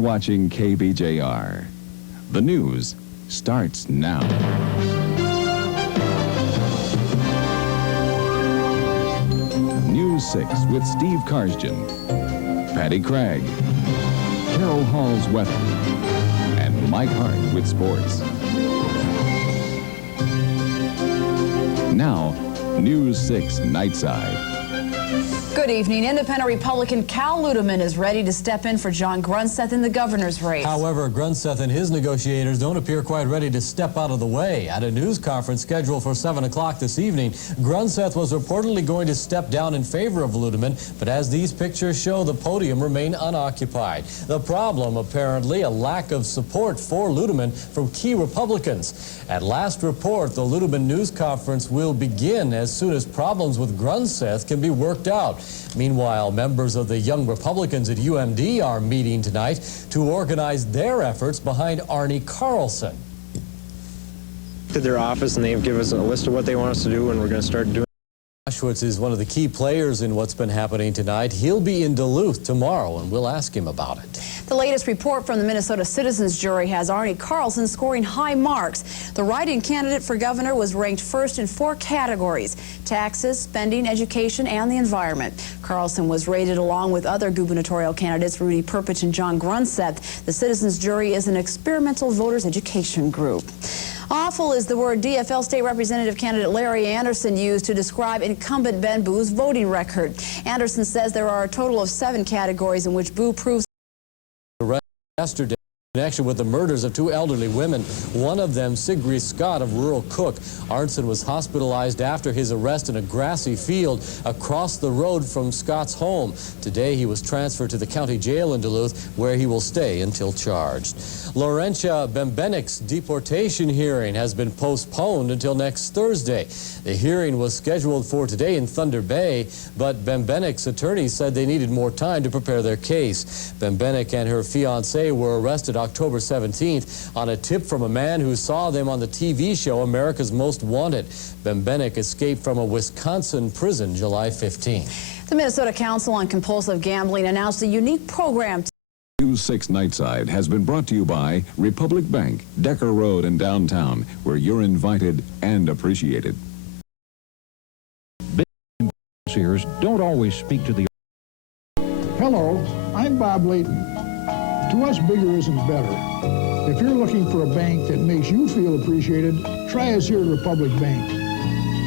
watching KBJR. The news starts now. News 6 with Steve Karsjen, Patty Craig, Carol Hall's weather, and Mike Hart with sports. Now, News 6 Nightside. Good evening. Independent Republican Cal Ludeman is ready to step in for John Grunseth in the governor's race. However, Grunseth and his negotiators don't appear quite ready to step out of the way. At a news conference scheduled for 7 o'clock this evening, Grunseth was reportedly going to step down in favor of Ludeman, but as these pictures show, the podium remained unoccupied. The problem, apparently, a lack of support for Ludeman from key Republicans. At last report, the Ludeman news conference will begin as soon as problems with Grunseth can be worked out. Meanwhile, members of the Young Republicans at UMD are meeting tonight to organize their efforts behind Arnie Carlson. To their office, and they've given us a list of what they want us to do, and we're going to start doing. Auschwitz is one of the key players in what's been happening tonight. He'll be in Duluth tomorrow, and we'll ask him about it. The latest report from the Minnesota Citizens Jury has Arnie Carlson scoring high marks. The write-in candidate for governor was ranked first in 4 categories: taxes, spending, education, and the environment. Carlson was rated along with other gubernatorial candidates Rudy Perpich and John Grunseth. The Citizens Jury is an experimental voters education group. Awful is the word DFL State Representative candidate Larry Anderson used to describe incumbent Ben Boo's voting record. Anderson says there are a total of 7 categories in which Boo proves Yesterday, in connection with the murders of 2 elderly women, one of them, Sigrid Scott of rural Cook. Arnson was hospitalized after his arrest in a grassy field across the road from Scott's home. Today, he was transferred to the county jail in Duluth, where he will stay until charged. Laurentia Bembenik's deportation hearing has been postponed until next Thursday. The hearing was scheduled for today in Thunder Bay, but Bembenik's attorneys said they needed more time to prepare their case. Bembenik and her fiancé were arrested October 17th on a tip from a man who saw them on the TV show America's Most Wanted. Bembenik escaped from a Wisconsin prison July 15th. The Minnesota Council on Compulsive Gambling announced a unique program. News 6 Nightside has been brought to you by Republic Bank, Decker Road in downtown, where you're invited and appreciated. Big financiers don't always speak to the... Hello, I'm Bob Layton. To us, bigger isn't better. If you're looking for a bank that makes you feel appreciated, try us here at Republic Bank.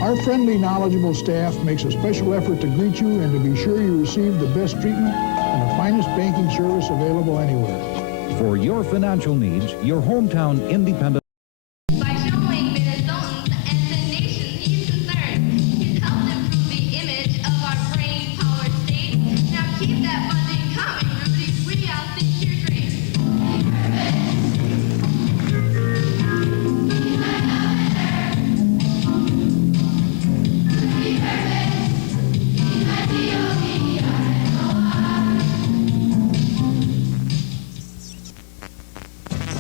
Our friendly, knowledgeable staff makes a special effort to greet you and to be sure you receive the best treatment and the finest banking service available anywhere. For your financial needs, your hometown independent... By showing Minnesotans and the nation these concerns, he's helped improve the image of our brain-powered state. Now keep that funding coming, Rudy. We all think you're great.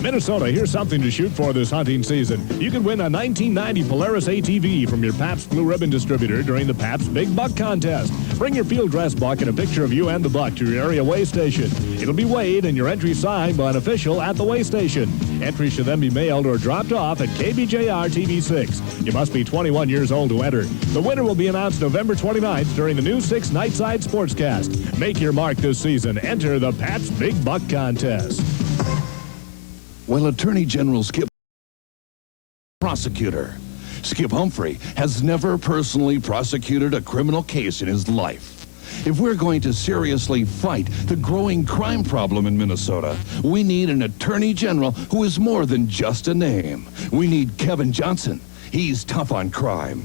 Minnesota, here's something to shoot for this hunting season. You can win a 1990 Polaris ATV from your Pabst Blue Ribbon distributor during the Pabst Big Buck Contest. Bring your field dress buck and a picture of you and the buck to your area weigh station. It'll be weighed and your entry signed by an official at the weigh station. Entry should then be mailed or dropped off at KBJR TV6. You must be 21 years old to enter. The winner will be announced November 29th during the News 6 Nightside Sportscast. Make your mark this season. Enter the Pabst Big Buck Contest. Well, Attorney General Skip prosecutor. Skip Humphrey has never personally prosecuted a criminal case in his life. If we're going to seriously fight the growing crime problem in Minnesota, we need an Attorney General who is more than just a name. We need Kevin Johnson. He's tough on crime.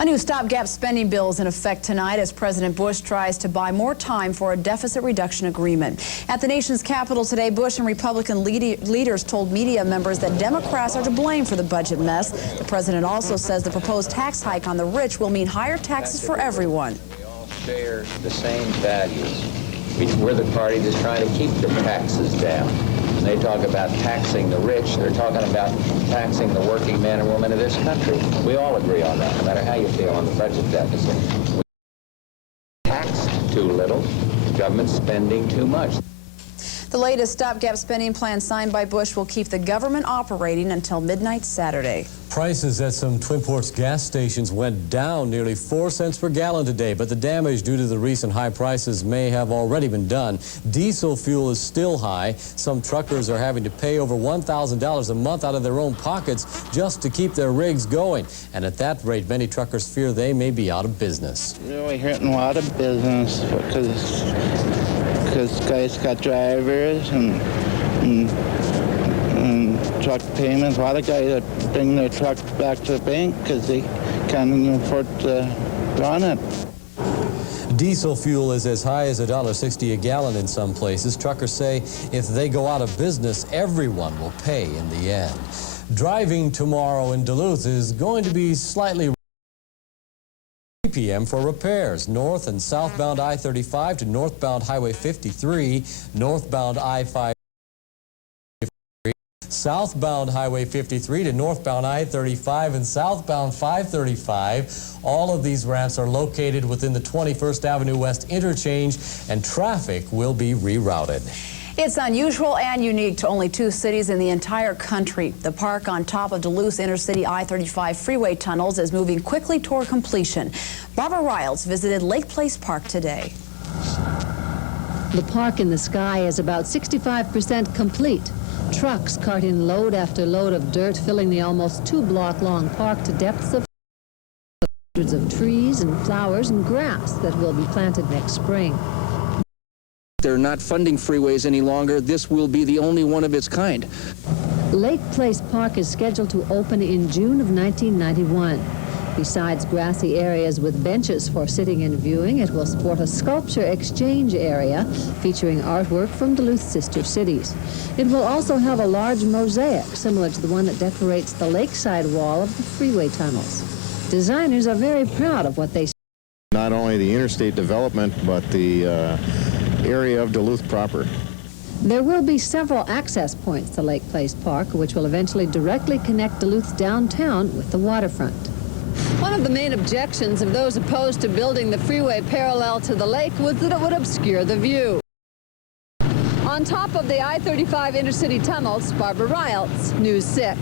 A new stopgap spending bill is in effect tonight as President Bush tries to buy more time for a deficit reduction agreement. At the nation's capital today, Bush and Republican leaders told media members that Democrats are to blame for the budget mess. The president also says the proposed tax hike on the rich will mean higher taxes for everyone. We all share the same values. We're the party that's trying to keep the taxes down. When they talk about taxing the rich, they're talking about taxing the working men and women of this country. We all agree on that, no matter how you feel on the budget deficit. We tax too little, government spending too much. The latest stopgap spending plan signed by Bush will keep the government operating until midnight Saturday. Prices at some Twin Ports gas stations went down nearly 4 cents per gallon today, but the damage due to the recent high prices may have already been done. Diesel fuel is still high. Some truckers are having to pay over $1,000 a month out of their own pockets just to keep their rigs going. And at that rate, many truckers fear they may be out of business. Really hurting a lot of business because guys got drivers and truck payments. A lot of guys that bring their truck back to the bank because they can't even afford to run it. Diesel fuel is as high as $1.60 a gallon in some places. Truckers say if they go out of business, everyone will pay in the end. Driving tomorrow in Duluth is going to be slightly p.m. for repairs. North and southbound I-35 to northbound Highway 53, northbound I-5, southbound Highway 53 to northbound I-35 and southbound 535. All of these ramps are located within the 21st Avenue West interchange, and traffic will be rerouted. It's unusual and unique to only 2 cities in the entire country. The park on top of Duluth's intercity I-35 freeway tunnels is moving quickly toward completion. Barbara Riles visited Lake Place Park today. The park in the sky is about 65% complete. Trucks carting load after load of dirt filling the almost 2-block-long park to depths of hundreds of trees and flowers and grass that will be planted next spring. They're not funding freeways any longer. This will be the only one of its kind. Lake Place Park is scheduled to open in June of 1991. Besides grassy areas with benches for sitting and viewing, it will sport a sculpture exchange area featuring artwork from Duluth's sister cities. It will also have a large mosaic similar to the one that decorates the lakeside wall of the freeway tunnels. Designers are very proud of what they see. Not only the interstate development, but the area of Duluth proper. There will be several access points to Lake Place Park, which will eventually directly connect Duluth's downtown with the waterfront. One of the main objections of those opposed to building the freeway parallel to the lake was that it would obscure the view. On top of the I-35 intercity tunnels, Barbara Riles, News 6.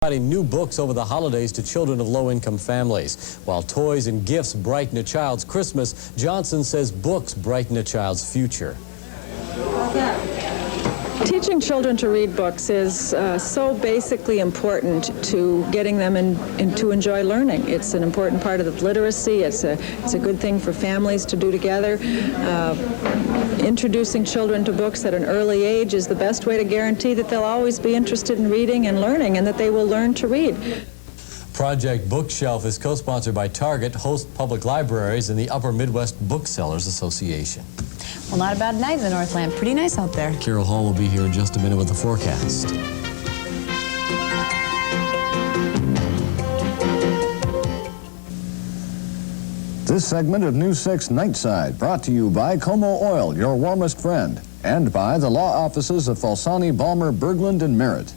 Providing new books over the holidays to children of low-income families. While toys and gifts brighten a child's Christmas, Johnson says books brighten a child's future. Teaching children to read books is so basically important to getting them to enjoy learning. It's an important part of the literacy. It's a good thing for families to do together. Introducing children to books at an early age is the best way to guarantee that they'll always be interested in reading and learning, and that they will learn to read. Project Bookshelf is co-sponsored by Target, Host Public Libraries, and the Upper Midwest Booksellers Association. Well, not a bad night in the Northland. Pretty nice out there. Carol Hall will be here in just a minute with the forecast. This segment of News 6 Nightside brought to you by Como Oil, your warmest friend, and by the law offices of Falsani, Balmer, Berglund, and Merritt.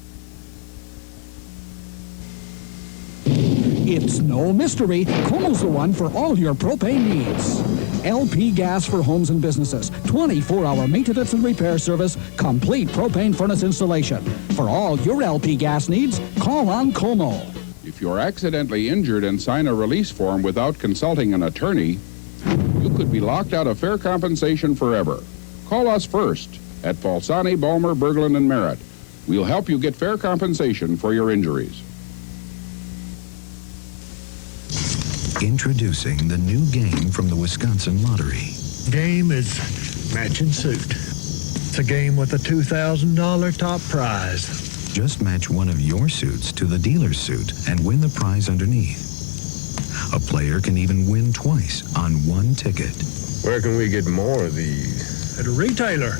It's no mystery, Como's the one for all your propane needs. LP Gas for homes and businesses, 24-hour maintenance and repair service, complete propane furnace installation. For all your LP gas needs, call on Como. If you're accidentally injured and sign a release form without consulting an attorney, you could be locked out of fair compensation forever. Call us first at Falsani, Balmer, Berglund, and Merritt. We'll help you get fair compensation for your injuries. Introducing the new game from the Wisconsin Lottery. Game is matching suit. It's a game with a $2,000 top prize. Just match one of your suits to the dealer's suit and win the prize underneath. A player can even win twice on one ticket. Where can we get more of these? At a retailer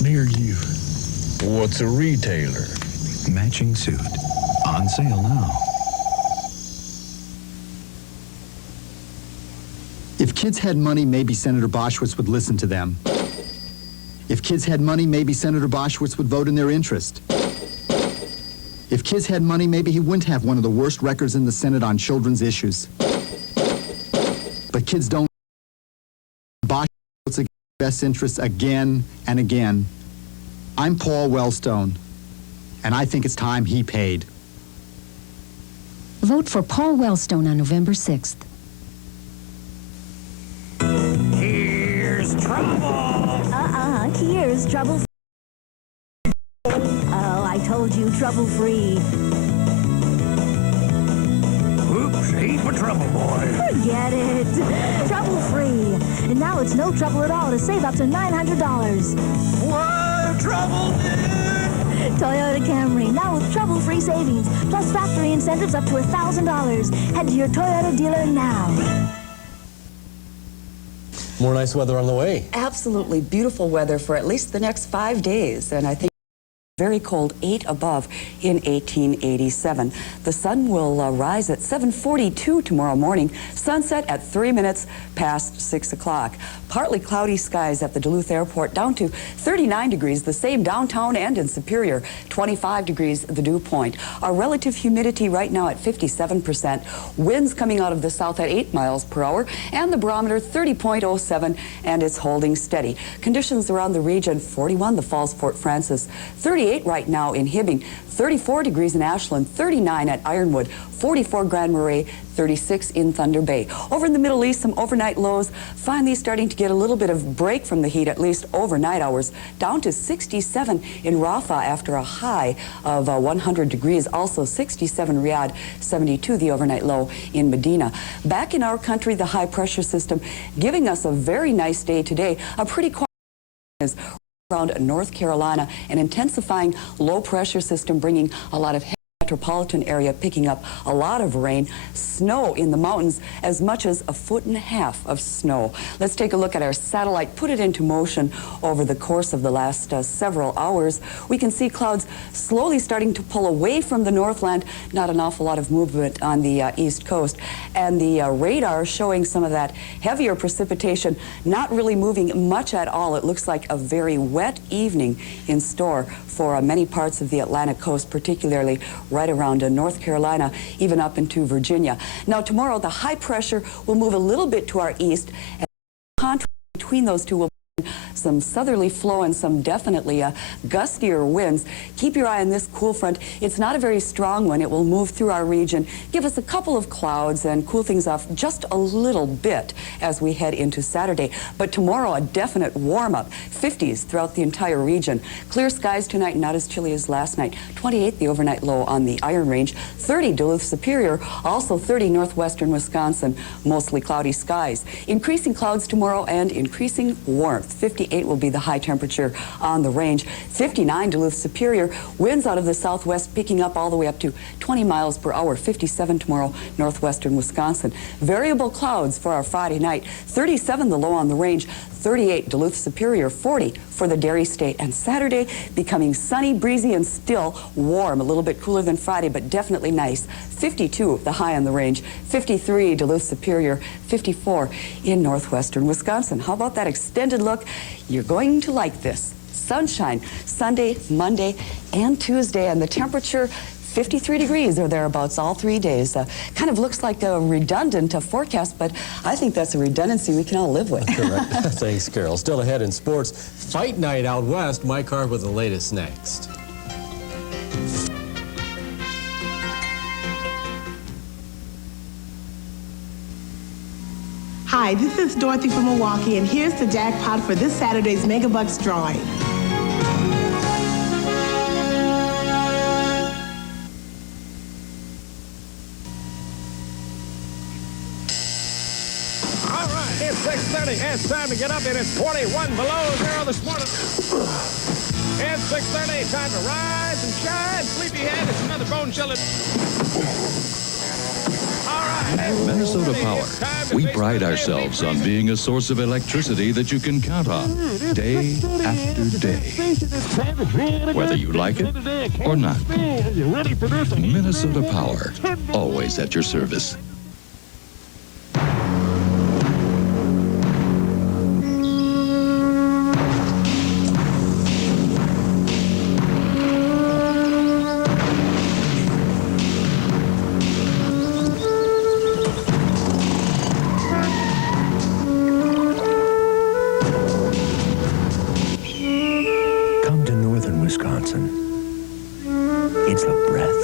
near you. What's a retailer? Matching suit. On sale now. If kids had money, maybe Senator Boschwitz would listen to them. If kids had money, maybe Senator Boschwitz would vote in their interest. If kids had money, maybe he wouldn't have one of the worst records in the Senate on children's issues. But kids don't. Boschwitz best interests again and again. I'm Paul Wellstone, and I think it's time he paid. Vote for Paul Wellstone on November 6th. Here's trouble! Here's trouble. Oh, I told you, trouble-free. Oops, ain't for trouble, boy. Forget it. Trouble-free. And now it's no trouble at all to save up to $900. What trouble, dude? Toyota Camry, now with trouble-free savings, plus factory incentives up to $1,000. Head to your Toyota dealer now. More nice weather on the way. Absolutely beautiful weather for at least the next 5 days, and I think very cold, 8 above in 1887. The sun will rise at 7:42 tomorrow morning, sunset at 3 minutes past 6 o'clock. Partly cloudy skies at the Duluth Airport, down to 39 degrees, the same downtown and in Superior, 25 degrees the dew point. Our relative humidity right now at 57%, winds coming out of the south at 8 miles per hour, and the barometer 30.07, and it's holding steady. Conditions around the region, 41 the Falls, Fort Francis, 38 right now in Hibbing, 34 degrees in Ashland, 39 at Ironwood, 44 Grand Marais, 36 in Thunder Bay. Over in the Middle East, some overnight lows, finally starting to get a little bit of break from the heat, at least overnight hours, down to 67 in Rafah after a high of 100 degrees. Also 67 Riyadh, 72 the overnight low in Medina. Back in our country, the high pressure system giving us a very nice day today. A pretty quiet is around North Carolina, an intensifying low pressure system bringing a lot of metropolitan area, picking up a lot of rain, snow in the mountains, as much as 1.5 feet of snow. Let's take a look at our satellite, put it into motion over the course of the last several hours. We can see clouds slowly starting to pull away from the Northland, not an awful lot of movement on the east coast, and the radar showing some of that heavier precipitation, not really moving much at all. It looks like a very wet evening in store for many parts of the Atlantic coast, particularly right around North Carolina, even up into Virginia. Now tomorrow, the high pressure will move a little bit to our east, and the contrast between those two will some southerly flow and some definitely gustier winds. Keep your eye on this cool front. It's not a very strong one. It will move through our region, give us a couple of clouds, and cool things off just a little bit as we head into Saturday. But tomorrow, a definite warm-up, 50s throughout the entire region. Clear skies tonight, not as chilly as last night. 28 the overnight low on the Iron Range, 30 Duluth Superior, also 30 northwestern Wisconsin, mostly cloudy skies. Increasing clouds tomorrow and increasing warmth. 58 will be the high temperature on the range. 59 Duluth Superior, winds out of the southwest picking up all the way up to 20 miles per hour. 57 tomorrow, northwestern Wisconsin. Variable clouds for our Friday night. 37 the low on the range. 38 Duluth Superior, 40 for the Dairy State. And Saturday becoming sunny, breezy, and still warm. A little bit cooler than Friday, but definitely nice. 52 the high on the range. 53 Duluth Superior, 54 in northwestern Wisconsin. How about that extended look? You're going to like this. Sunshine Sunday, Monday, and Tuesday, and the temperature 53 degrees or thereabouts all 3 days. Kind of looks like a redundant forecast, but I think that's a redundancy we can all live with. Correct. Thanks, Carol. Still ahead in sports, fight night out west. Mike Hart with the latest next. Hi, this is Dorothy from Milwaukee, and here's the jackpot for this Saturday's Megabucks drawing. All right, it's 6:30. It's time to get up, and it's 21 below zero this morning. It's 6:30. Time to rise and shine. Sleepyhead, it's another bone-chilling. Minnesota Power. We pride ourselves on being a source of electricity that you can count on day after day. Whether you like it or not. Minnesota Power. Always at your service.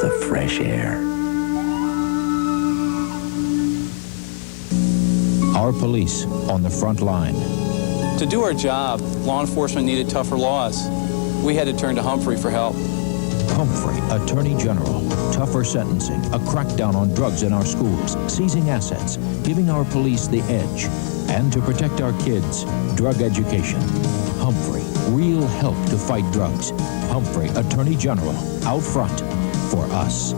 breath of fresh air. Our police on the front line. To do our job, law enforcement needed tougher laws. We had to turn to Humphrey for help. Humphrey, Attorney General. Tougher sentencing, a crackdown on drugs in our schools, seizing assets, giving our police the edge. And to protect our kids, drug education. Humphrey, real help to fight drugs. Humphrey, Attorney General, out front for us.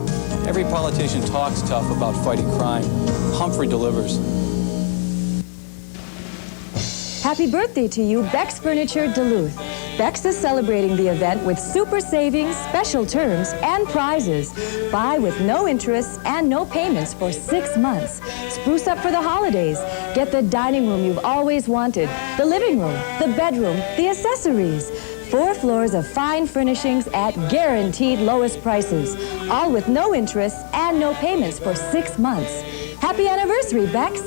Every politician talks tough about fighting crime. Humphrey delivers. Happy birthday to you, Beck's Furniture Duluth. Beck's is celebrating the event with super savings, special terms, and prizes. Buy with no interest and no payments for 6 months. Spruce up for the holidays. Get the dining room you've always wanted, the living room, the bedroom, the accessories. 4 floors of fine furnishings at guaranteed lowest prices. All with no interest and no payments for 6 months. Happy anniversary, Beck's.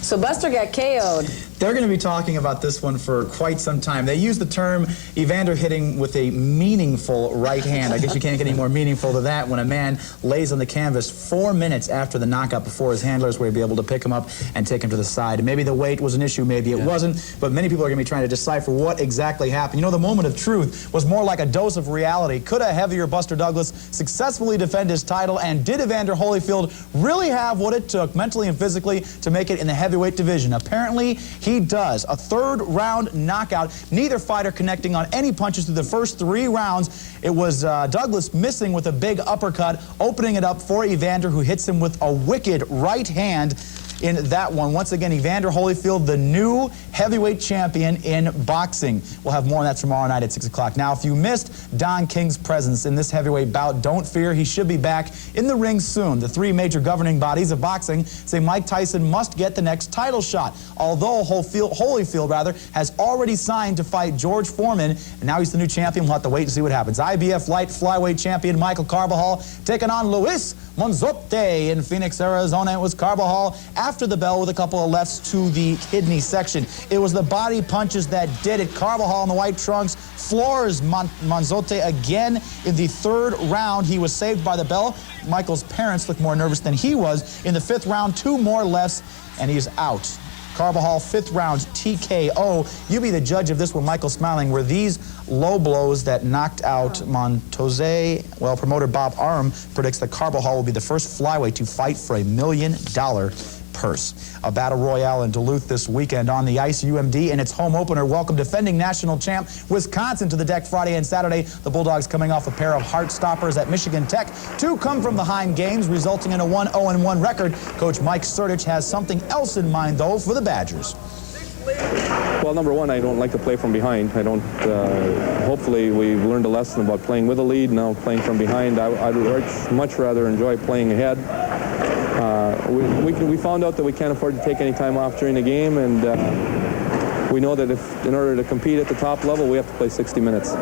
So Buster got KO'd. They're going to be talking about this one for quite some time. They use the term Evander hitting with a meaningful right hand. I guess you can't get any more meaningful than that when a man lays on the canvas 4 minutes after the knockout before his handlers were able to pick him up and take him to the side. And maybe the weight was an issue, maybe it wasn't, but many people are going to be trying to decipher what exactly happened. You know, the moment of truth was more like a dose of reality. Could a heavier Buster Douglas successfully defend his title, and did Evander Holyfield really have what it took mentally and physically to make it in the heavyweight division? Apparently, he does. A third-round knockout, neither fighter connecting on any punches through the first 3 rounds. It was Douglas missing with a big uppercut, opening it up for Evander, who hits him with a wicked right hand in that one. Once again, Evander Holyfield, the new heavyweight champion in boxing. We'll have more on that tomorrow night at 6 o'clock. Now, if you missed Don King's presence in this heavyweight bout, don't fear. He should be back in the ring soon. The 3 major governing bodies of boxing say Mike Tyson must get the next title shot, although Holyfield has already signed to fight George Foreman, and now he's the new champion. We'll have to wait and see what happens. IBF light flyweight champion Michael Carbajal taking on Luis Monzote in Phoenix, Arizona. It was Carbajal after the bell with a couple of lefts to the kidney section. It was the body punches that did it. Carbajal in the white trunks floors Monzote again in the 3rd round. He was saved by the bell. Michael's parents looked more nervous than he was. In the 5th round, 2 more lefts, and he's out. Carbajal, 5th round TKO. You be the judge of this one, Michael Smiling. Were these low blows that knocked out Montoze? Well, promoter Bob Arum predicts that Carbajal will be the first flyweight to fight for $1 million purse. A battle royale in Duluth this weekend on the ice. UMD in its home opener welcome defending national champ Wisconsin to the deck Friday and Saturday. The Bulldogs coming off a pair of heart stoppers at Michigan Tech. 2 come from behind games, resulting in a 1-0-1 record. Coach Mike Sertich has something else in mind, though, for the Badgers. Well, number one, I don't like to play from behind. I don't. Hopefully, we've learned a lesson about playing with a lead. Now playing from behind, I'd much rather enjoy playing ahead. We found out that we can't afford to take any time off during the game, and we know that in order to compete at the top level, we have to play 60 minutes.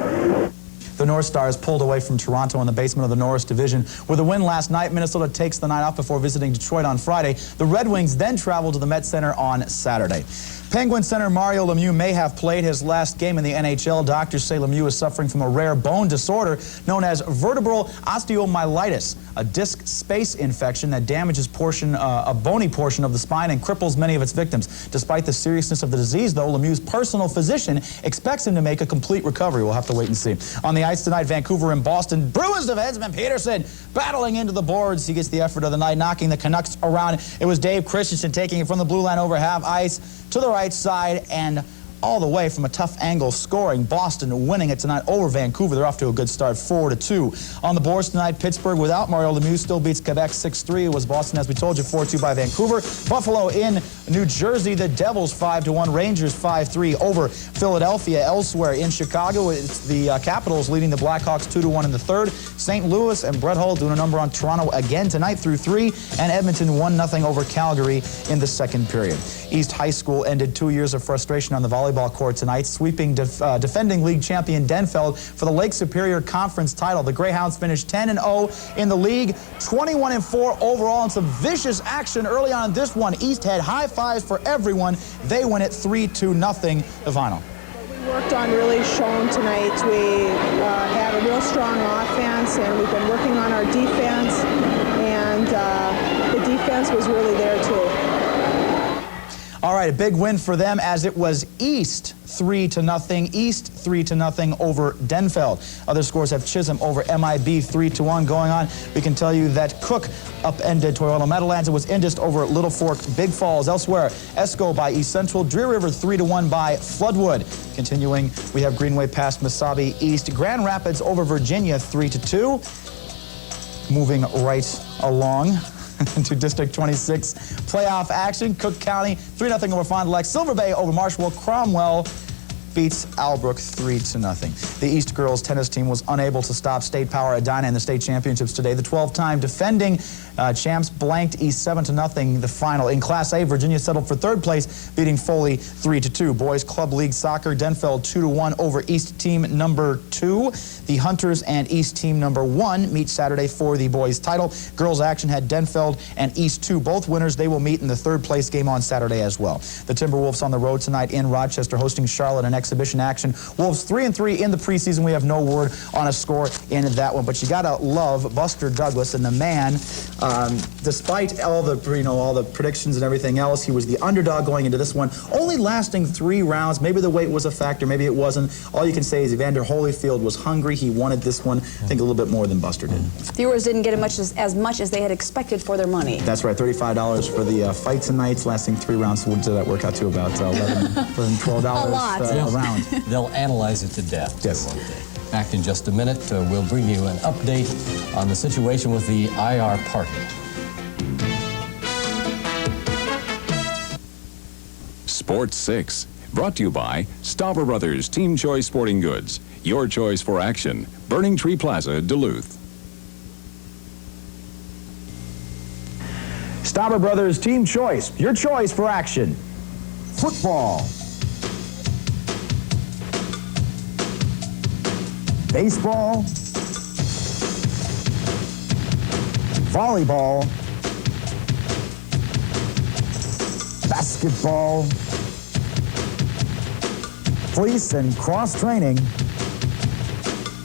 The North Stars pulled away from Toronto in the basement of the Norris Division. With a win last night, Minnesota takes the night off before visiting Detroit on Friday. The Red Wings then travel to the Met Center on Saturday. Penguin center Mario Lemieux may have played his last game in the NHL. Doctors say Lemieux is suffering from a rare bone disorder known as vertebral osteomyelitis, a disc space infection that damages a bony portion of the spine and cripples many of its victims. Despite the seriousness of the disease, though, Lemieux's personal physician expects him to make a complete recovery. We'll have to wait and see. On the ice tonight, Vancouver and Boston. Bruins defenseman Peterson battling into the boards. He gets the effort of the night, knocking the Canucks around. It was Dave Christensen taking it from the blue line over half ice to the right side and all the way from a tough angle, scoring. Boston winning it tonight over Vancouver. They're off to a good start, 4-2. On the boards tonight, Pittsburgh without Mario Lemieux still beats Quebec 6-3. It was Boston, as we told you, 4-2 by Vancouver. Buffalo in New Jersey, the Devils 5-1. Rangers 5-3 over Philadelphia. Elsewhere in Chicago, it's the Capitals leading the Blackhawks 2-1 in the 3rd. St. Louis and Brett Hull doing a number on Toronto again tonight through 3. And Edmonton 1-0 over Calgary in the 2nd period. East High School ended 2 years of frustration on the volleyball court tonight, sweeping defending league champion Denfeld for the Lake Superior Conference title. The Greyhounds finished 10-0 in the league, 21-4 overall, and some vicious action early on in this one. East had high fives for everyone. They win it 3-0, the final. worked on really shown tonight. We had a real strong offense, and we've been working on our defense, and the defense was really there too. All right, a big win for them as it was East 3-0. East 3-0 over Denfeld. Other scores have Chisholm over MIB 3-1 going on. We can tell you that Cook upended Toyota Meadowlands. It was Indus over Little Fork Big Falls. Elsewhere, Esco by East Central. Deer River 3-1 by Floodwood. Continuing, we have Greenway past Mesabi East. Grand Rapids over Virginia 3-2. Moving right along to District 26 playoff action. Cook County 3-0 over Fond du Lac. Silver Bay over Marshall. Cromwell beats Albrook 3-0. The East girls tennis team was unable to stop State Power Edina in the state championships today. The 12-time defending champs blanked East 7-0 the final. In Class A, Virginia settled for third place, beating Foley 3-2. Boys Club League Soccer, Denfeld 2-1 over East team number 2. The Hunters and East team number 1 meet Saturday for the boys title. Girls action had Denfeld and East 2, both winners. They will meet in the third place game on Saturday as well. The Timberwolves on the road tonight in Rochester, hosting Charlotte in exhibition action. Wolves 3-3 in the preseason. We have no word on a score in that one, but you gotta love Buster Douglas, and the man, despite all the predictions and everything else, he was the underdog going into this one, only lasting 3 rounds. Maybe the weight was a factor, maybe it wasn't. All you can say is Evander Holyfield was hungry. He wanted this one, I think, a little bit more than Buster did. Viewers didn't get as much as they had expected for their money. That's right, $35 for the fights and nights, lasting 3 rounds. So what did that work out to? About $11, $12 a lot. A round. They'll analyze it to death. Yes. One day. Back in just a minute, we'll bring you an update on the situation with the IR party. Sports 6, brought to you by Stauber Brothers Team Choice Sporting Goods. Your choice for action. Burning Tree Plaza, Duluth. Stauber Brothers Team Choice, your choice for action. Football. Baseball. Volleyball. Basketball. Fleece and cross training.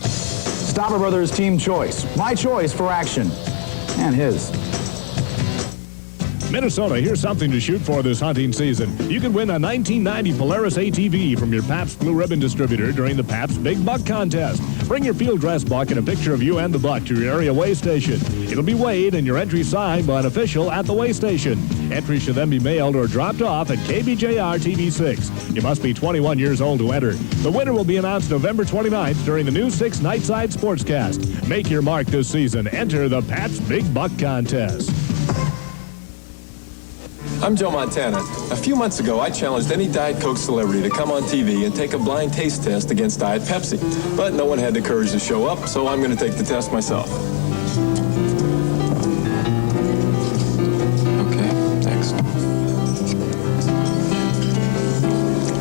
Stauber Brothers Team Choice, my choice for action, and his. Minnesota, here's something to shoot for this hunting season. You can win a 1990 Polaris ATV from your Pabst Blue Ribbon distributor during the Pabst Big Buck Contest. Bring your field dress buck and a picture of you and the buck to your area weigh station. It'll be weighed and your entry signed by an official at the weigh station. Entry should then be mailed or dropped off at KBJR TV6. You must be 21 years old to enter. The winner will be announced November 29th during the News 6 Nightside Sportscast. Make your mark this season. Enter the Pabst Big Buck Contest. I'm Joe Montana. A few months ago, I challenged any Diet Coke celebrity to come on TV and take a blind taste test against Diet Pepsi. But no one had the courage to show up, so I'm going to take the test myself. Okay, next.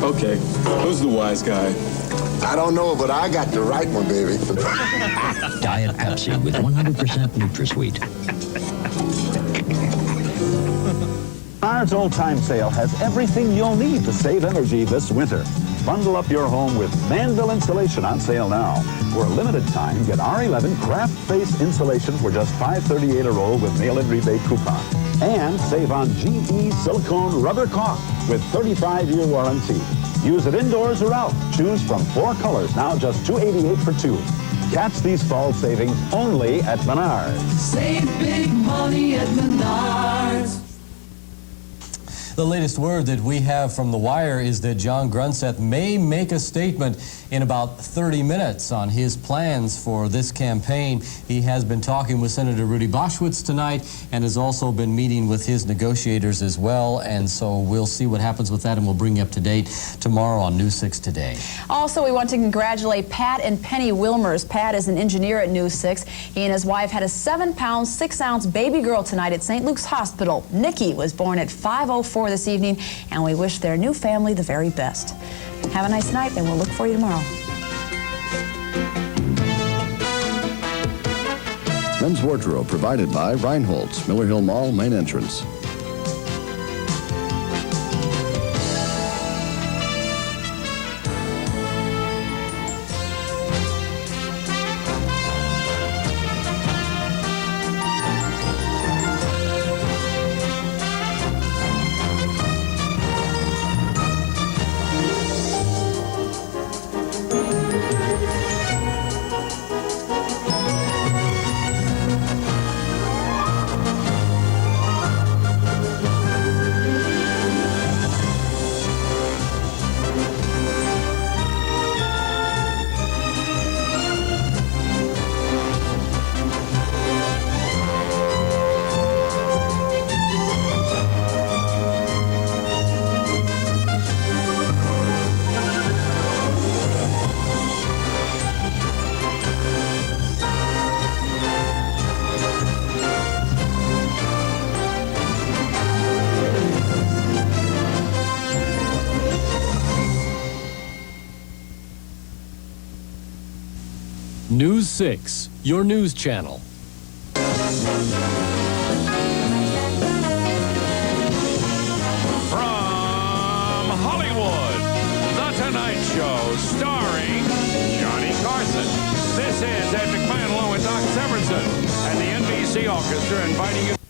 Okay, who's the wise guy? I don't know, but I got the right one, baby. Diet Pepsi with 100% NutraSweet. Menards Old Time Sale has everything you'll need to save energy this winter. Bundle up your home with Manville Insulation on sale now. For a limited time, get R11 Craft Face Insulation for just $5.38 a roll with mail-in rebate coupon. And save on GE Silicone Rubber Caulk with 35-year warranty. Use it indoors or out. Choose from 4 colors, now just $2.88 for 2. Catch these fall savings only at Menards. Save big money at Menards. The latest word that we have from The Wire is that John Grunseth may make a statement in about 30 minutes on his plans for this campaign. He has been talking with Senator Rudy Boschwitz tonight and has also been meeting with his negotiators as well. And so we'll see what happens with that, and we'll bring you up to date tomorrow on News 6 Today. Also, we want to congratulate Pat and Penny Wilmers. Pat is an engineer at News 6. He and his wife had a 7-pound, 6-ounce baby girl tonight at St. Luke's Hospital. Nikki was born at 5:04 this evening, and we wish their new family the very best. Have a nice night, and we'll look for you tomorrow. Men's wardrobe provided by Reinhold's, Miller Hill Mall, main entrance. News 6, your news channel. From Hollywood, The Tonight Show, starring Johnny Karsjen. This is Ed McMahon along with Doc Severinsen and the NBC Orchestra inviting you